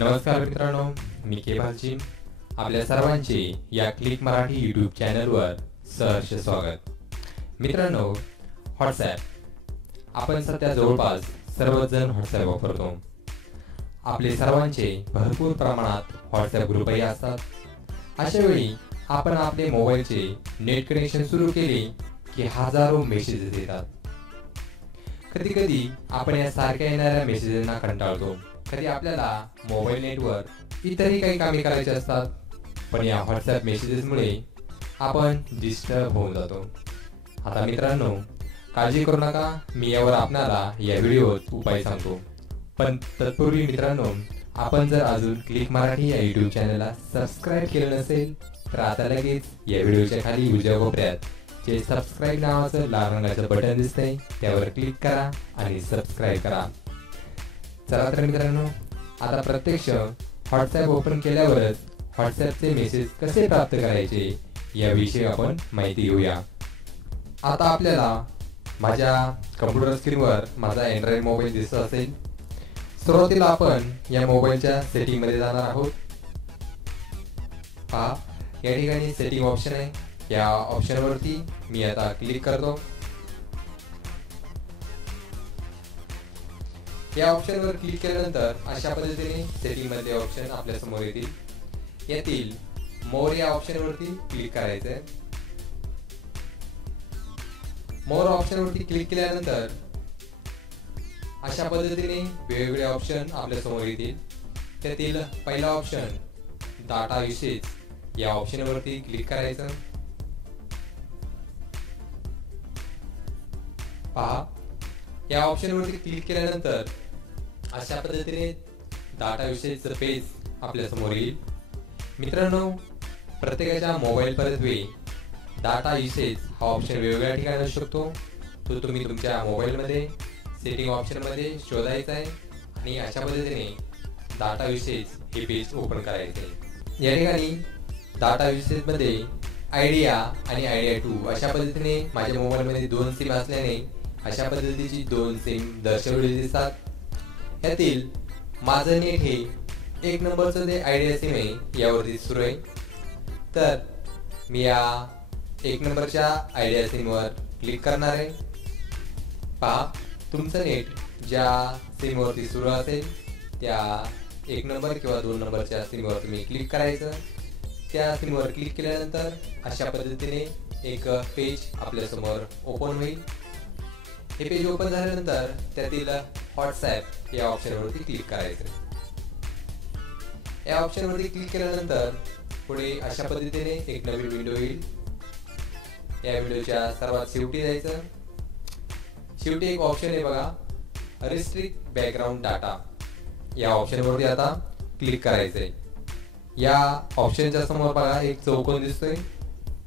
नमस्कार मित्रांनो, मी केभालजी. आपल्या सर्वांचे या क्लिक मराठी यूट्यूब चॅनलवर सहर्ष स्वागत. मित्रांनो, व्हॉट्सॲप आपण सध्या जवळपास सर्वजण व्हॉट्सॲप वापरतो. आपले सर्वांचे भरपूर प्रमाणात व्हॉट्सॲप ग्रुपही असतात. अशा वेळी आपण आपले मोबाईलचे नेट कनेक्शन सुरू केले की हजारो मेसेजेस येतात. कधी कधी आपण या सारख्या येणाऱ्या मेसेजेसना कंटाळतो. कधी आपल्याला मोबाईल नेटवर इतरही काही कामे करायची असतात, पण या व्हॉट्सॲप मेसेजेसमुळे आपण डिस्टर्ब होऊन जातो. आता मित्रांनो, काळजी करू नका, मी यावर आपणाला या व्हिडिओत उपाय सांगतो. पण तत्पूर्वी मित्रांनो, आपण जर अजून क्लिक मराठी या यूट्यूब चॅनलला सबस्क्राईब केलं नसेल तर आता लगेच या व्हिडिओच्या खाली उजव्या कोपऱ्यात जे सबस्क्राईब नावाचं लाल रंगाचं बटन दिसतंय त्यावर क्लिक करा आणि सबस्क्राईब करा. चला तर मित्रांनो, आता प्रत्यक्ष व्हॉट्सॲप ओपन केल्यावरच व्हॉट्सॲपचे मेसेज कसे प्राप्त करायचे याविषयी आपण माहिती घेऊया. आता आपल्याला माझ्या कम्प्युटर स्क्रीनवर माझा अँड्रॉइड मोबाईल दिसत असेल. सुरुवातीला आपण या मोबाईलच्या सेटिंगमध्ये जाणार आहोत. पहा, या ठिकाणी सेटिंग ऑप्शन आहे. या ऑप्शनवरती मी आता क्लिक करतो. या ऑप्शनवर क्लिक केल्यानंतर अशा पद्धतीने सेटिंगमध्ये ऑप्शन आपल्या समोर येतील. यातील मोर या ऑप्शनवरती क्लिक करायचंय. मोर ऑप्शनवरती क्लिक केल्यानंतर अशा पद्धतीने वेगवेगळे ऑप्शन आपल्या समोर येतील. त्यातील पहिला ऑप्शन डाटा युसेज या ऑप्शनवरती क्लिक करायचं. पहा, या ऑप्शनवरती क्लिक केल्यानंतर अशा पद्धतीने डाटा युसेजचं पेज आपल्या समोर येईल. मित्रांनो, प्रत्येकाच्या मोबाईल परत्वे डाटा युसेज हा ऑप्शन वेगवेगळ्या ठिकाणी असू शकतो. तो तुम्ही तुमच्या मोबाईलमध्ये सेटिंग ऑप्शनमध्ये शोधायचा आहे आणि अशा पद्धतीने डाटा युसेज हे पेज ओपन करायचं आहे. या ठिकाणी डाटा युसेजमध्ये आयडिया आणि आयडिया 2 अशा पद्धतीने माझ्या मोबाईलमध्ये 2 सिम असल्याने अशा पद्धतीची 2 सिम दर्शवलेली दिसतात. यातील माझं नेट हे 1 नंबरचं जे आयडिया सिम आहे यावरती सुरू आहे. तर मी या 1 नंबरच्या आयडिया सिमवर क्लिक करणार आहे. पहा, तुमचं नेट ज्या सिमवरती सुरू असेल त्या 1 नंबर किंवा 2 नंबरच्या सिमवर तुम्ही क्लिक करायचं. त्या सिमवर क्लिक केल्यानंतर अशा पद्धतीने एक पेज आपल्यासमोर ओपन होईल. हे पेज ओपन झाल्यानंतर त्यातील व्हॉट्सॲप या ऑप्शनवरती क्लिक करायचं. या ऑप्शनवरती क्लिक केल्यानंतर पुढे अशा पद्धतीने एक नवीन विंडो येईल. या व्हिडिओच्या सर्वात शेवटी जायचं. शेवटी एक ऑप्शन आहे बघा, रिस्ट्रिक्ट बॅकग्राऊंड डाटा. या ऑप्शनवरती आता क्लिक करायचंय. या ऑप्शनच्या समोर बघा एक चौकोन दिसतोय.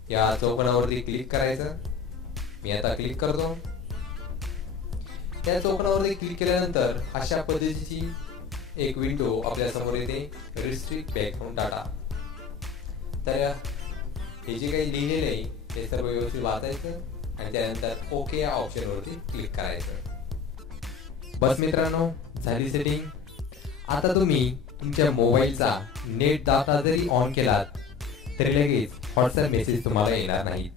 या चौकोनावरती क्लिक करायचं. मी आता क्लिक करतो. त्या चौकोनावरती क्लिक केल्यानंतर अशा पद्धतीची एक विंडो आपल्या समोर येते, रिस्ट्रिक्ट बॅकग्राऊंड डाटा. तर हे जे काही लिहिलेलं आहे ते सर्व व्यवस्थित वाचायचं आणि त्यानंतर ओके या ऑप्शनवरती क्लिक करायचं. बस मित्रांनो, झाली सेटिंग. आता तुम्ही तुमच्या मोबाईलचा नेट डाटा जरी ऑन केलात तरी लगेच व्हॉट्सॲप मेसेज तुम्हाला येणार नाहीत.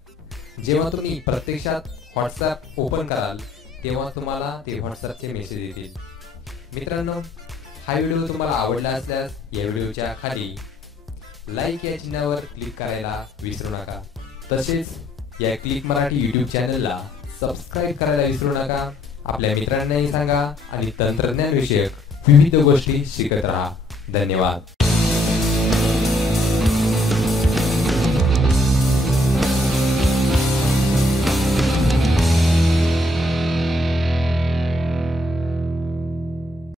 जेव्हा तुम्ही प्रत्यक्षात व्हॉट्सॲप ओपन कराल तेव्हा तुम्हाला ते व्हॉट्सॲपचे मेसेज येतील. मित्रांनो, हा व्हिडिओ तुम्हाला आवडला असल्यास या व्हिडिओच्या खाली लाईक या चिन्हावर क्लिक करायला विसरू नका. तसेच या क्लिक मराठी यूट्यूब चॅनलला सबस्क्राईब करायला विसरू नका. आपल्या मित्रांनाही सांगा आणि तंत्रज्ञान विषयक विविध गोष्टी शिकत राहा. धन्यवाद.